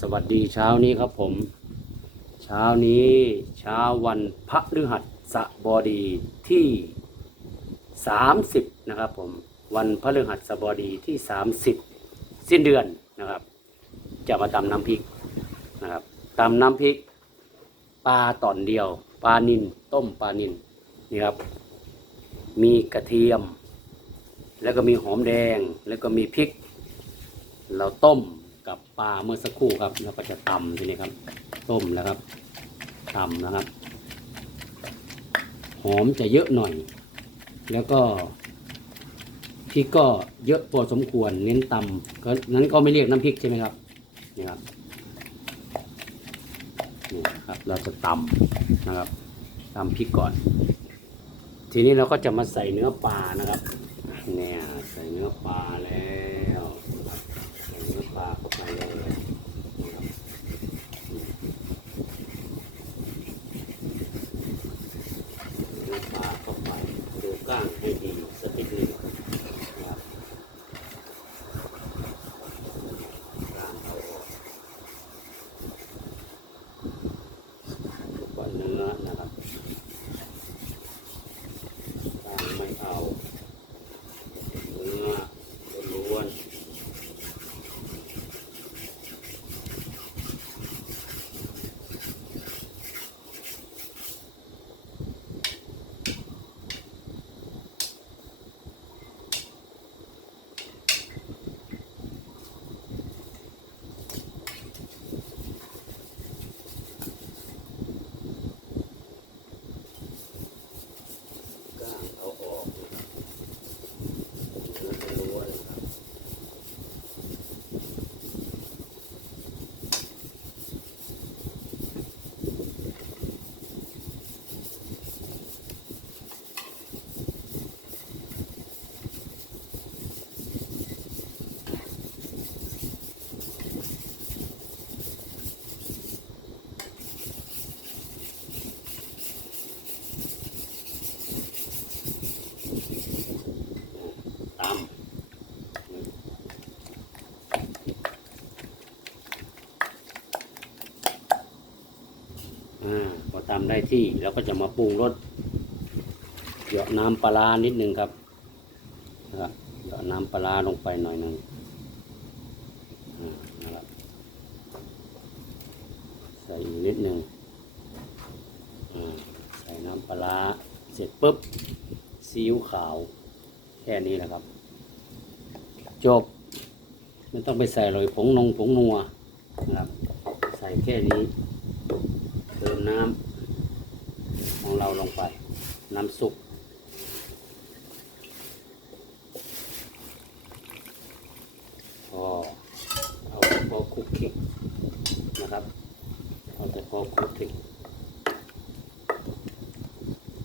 สวัสดีเช้านี้ครับผม เช้านี้เช้าวันพระฤหัสบดีที่ 30 นะครับผม วันพระฤหัสบดีที่ 30 สิ้นเดือนนะครับ จะมาตำน้ำพริกนะครับตำน้ำพริกปลาตอนเดียวปลานินต้มปลานินนี่ครับ มีกระเทียม แล้วก็มีหอมแดงแล้วก็มีพริก เราต้ม กับปลาเมื่อสักครู่ครับ แล้วก็จะตำทีนี้ครับ ต้มแล้วครับตำนะครับ หอมจะเยอะหน่อย แล้วก็พริกก็เยอะพอสมควรเน้นตำก็นั้นก็ไม่เรียกน้ำพริกใช่ไหมครับนี่ครับนี่ครับเราจะตำนะครับตำพริกก่อน ทีนี้เราก็จะมาใส่เนื้อปลานะครับเนี่ยใส่เนื้อปลาแล้วใส่เนื้อปลาเข้าไปเลยนะครับเนื้อปลาเข้าไป กล้างให้ดีสักนิดหนึงนะครับก้างเอาออกแล้วก็เนื้อนะครับก้างไม่เอา เนื้อล้วนก้างเอาออกนะครับเนื้อล้วนนะครับ ตาม อ่าพอตามได้ที่เราก็จะมาปรุงรสเหยาะน้ำปลาร้านิดนึงครับนะครับเหยาะน้ำปลาลงไปหน่อยหนึ่งนะครับใส่อีกนิดหนึ่งใส่น้ำปลาเสร็จปุ๊บซีอิ๊วขาวแค่นี้แหละครับ จบไม่ต้องไปใส่เลยผงนงผงนัวนะครับ ใส่แค่นี้ ติมน้ำของเราลงไป น้ำซุปพอเอาแต่พอคุกคิกนะครับ เอาแต่พอคุกคิก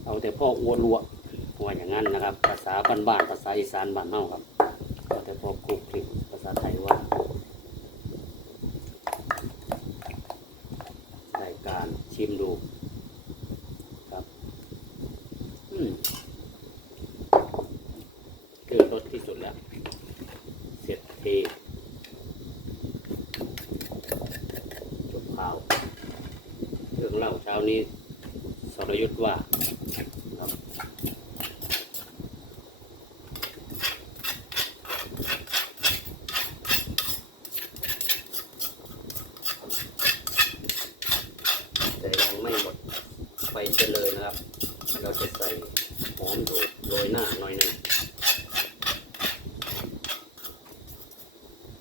เอาแต่พออ้วนรัวว่าอย่างนั้นนะครับ ภาษาบ้านๆภาษาอีสานบ้านเฮาครับเอาแต่พอคุกคิกภาษาไทยว่า รายการชิมดู ครับ อืม คือรสที่สุดแล้ว เสร็จเทจบข่าวเรื่องเล่าเช้านี้สรยุทธ์ว่าครับแต่ยังไม่หมดไปเฉลยนะครับ เราจะใส่หอมโดูโรยหน้าหน่อยหนึ่ง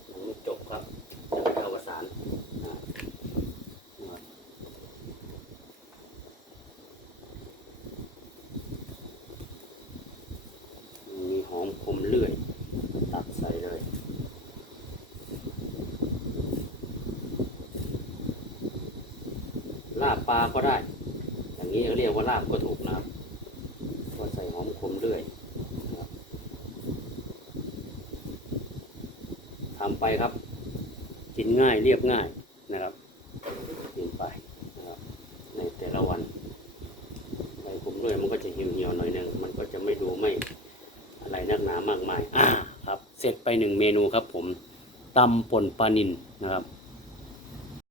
ยังจบครับจะเป็นอวสานนะนะครับมีหอมคมเลื่อย ตัดใส่เลยลาบปลาก็ได้ อย่างนี้เขาเรียกว่าลาบก็ถูกนะครับก็ใส่หอมคมเรื่อยทำไปครับ กินง่ายเรียบง่ายนะครับกินไปนะครับ ในแต่ละวันใส่คมเรื่อยมันก็จะเหี่ยวเหี่ยวหน่อยหนึงมันก็จะไม่ดูไม่อะไรนักหนามากมายอ่าครับ เสร็จไปหนึ่งเมนูครับผมตำป่นปลานินนะครับ